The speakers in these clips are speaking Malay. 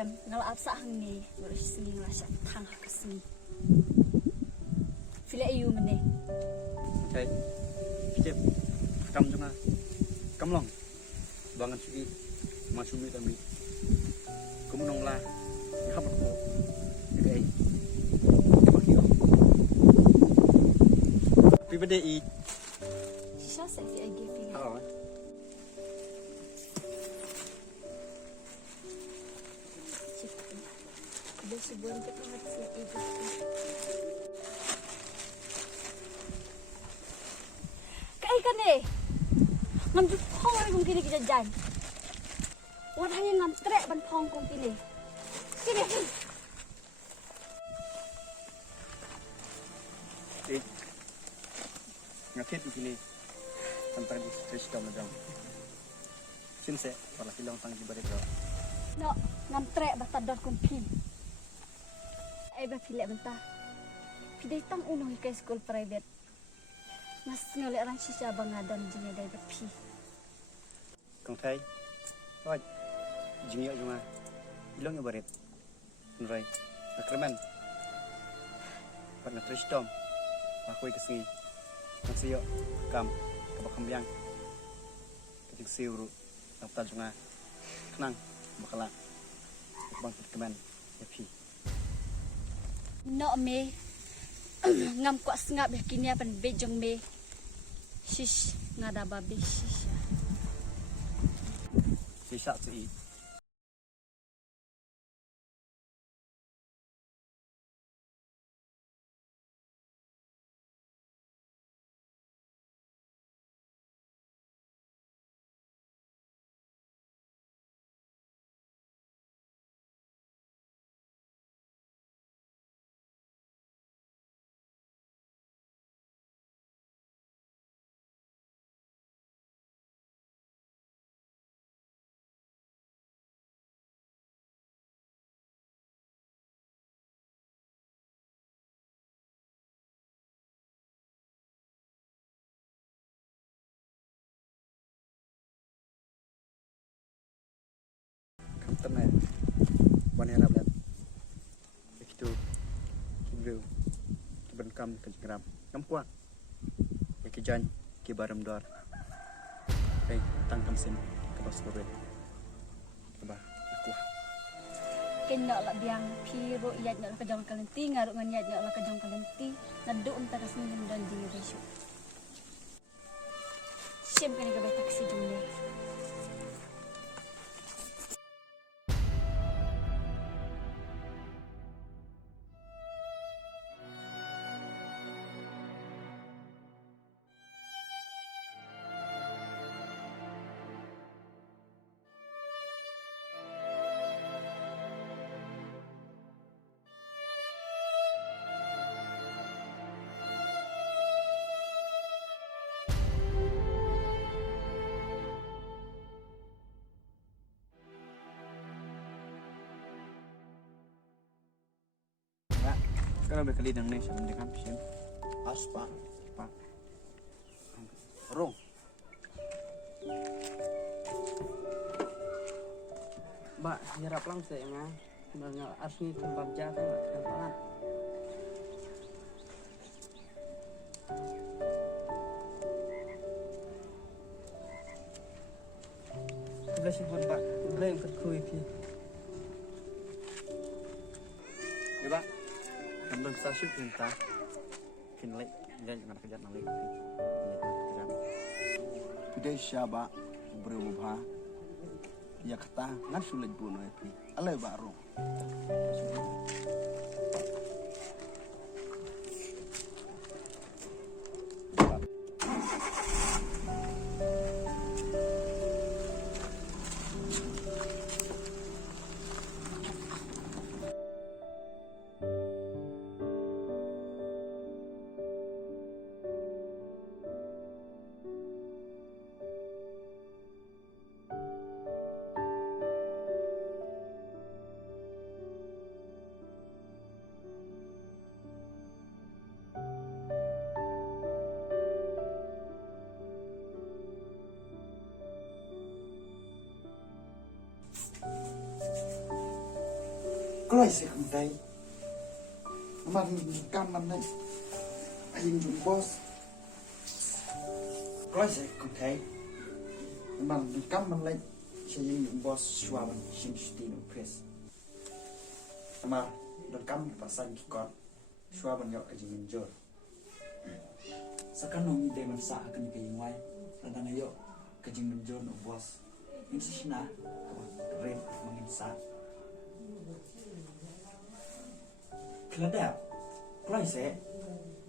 Shem ngal apsa hangni ngurus sini ngrasa thang hakasni file ayu mene okay kicep kam junga kamlong bangan sugi masumi kami kumunong la ihamat ko okay makio pibede I shisha sa fi age fi sebuah kita masih itu. Kaya ka ni, ngam tu pong ay kung kini kita dyan. Wala yung ngam trek ban pong kung kini. Kini. Ngakit kini, sampai di stress kamu jam. Sinse, para silang tanggi balik bro. No, ngam trek batador kung pi. Ay ba pila benta. Piday tang uno hikay school private. Mas ngali orang sisya bangadan jengay day ba pi. Kung tay, oi, jengyo junga, ilong yung barit. Nray, nakraman. Pat na tristom, makoy kasingi. Nagsiyo, kam, kabakambyang. Katig siwro, naputal junga. Kenang, bakala. Bang kaman, ya pi. No me ngam kuat ngap kini apan bejong me shish ngada babi shish Sisa tu I Teman, wanita berat. Begitu, hibru, kebenkam kejeram, kampuak, kejan, kebaram dor. Baik, tangkam sim, kebas korek, kebah, aku. Kena lah biang piro iat nak kejong kalenti ngaruk ngan iat nak kejong kalenti nadu antara senyum dan jingga besok. Siem kena ke taksi jumlah. Sekarang berkali dengan ni sebelum dia kampus. Aspa, pak, rong. Mbak, nyerap langsung ya, nggak? Nggak asli tempat jatuh nggak banget. Sudah sih buat Pak, udah yang terkuih sih. Ya Pak, sebelum stasiun kita, kinlek, jangan kerja nalik. Today Syaba berubah. Ya kata ngan sulit bunuh itu, alai baru. Rồi sẽ không tay mà cam mình đây anh dùng boss rồi sẽ không thấy mà cam mình lên sẽ dùng boss xóa mình xin tin press mà don cam pasan kikot xóa mình nhok aja menjor sekarang nong ide mansa akan kayak wai dan ayo kajing menjor no boss ini sih nah red menginsa Keladap, kalau saya,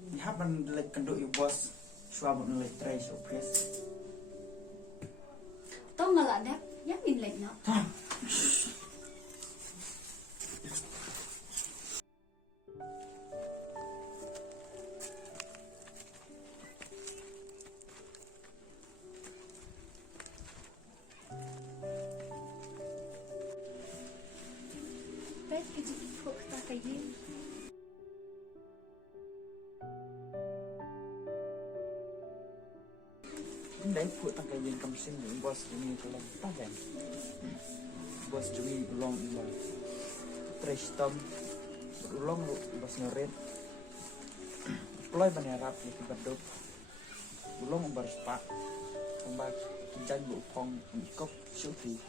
ni hapan like kenduk you boss, suami like try surprise. Tao nggak ada, yang min lek nak. Baik kerja kok tak kayak Đấy phụ tăng cái gì cầm sinh những boss jumi belum tak kan? Boss jumi belum belum. Trash tom belum boss ngerit. Ploy benerap di beduk. Belum berspak. Kembali kincan bu pong ikop syuti.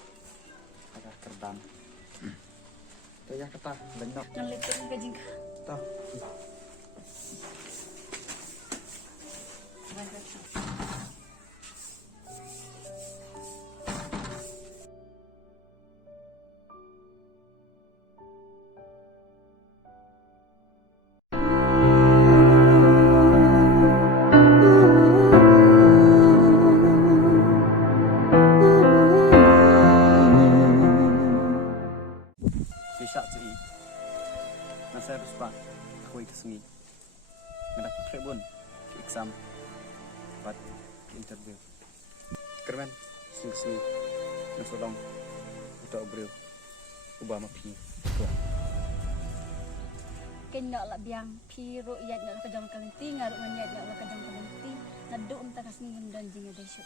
Ada kerdam. Kaya kata benak. Nang lekor kerja kah? Tahu. Siap sih. Nasa harus pak, aku ke sungai. Ngedak krebun, ke exam, buat ke interview. Kerman, sungai, nasolong, untuk obrol, ubah mapi. Kena lah biang piro iat nak kejang kalenti ngaruk manyat nak kejang kalenti nadu entah kasih ngendan jinga desyo.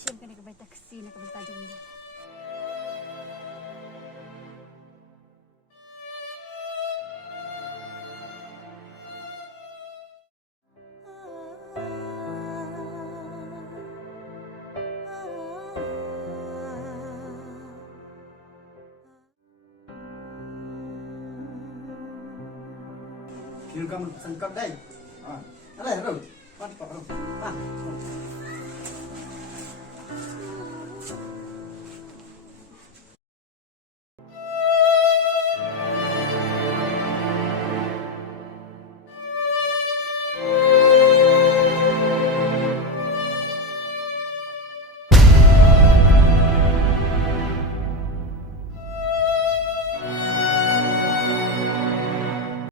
Siapa kena kebaik taksi nak kebentar jumlah. Kira kamu sangkap dai. Alah ro. Pan pak ro.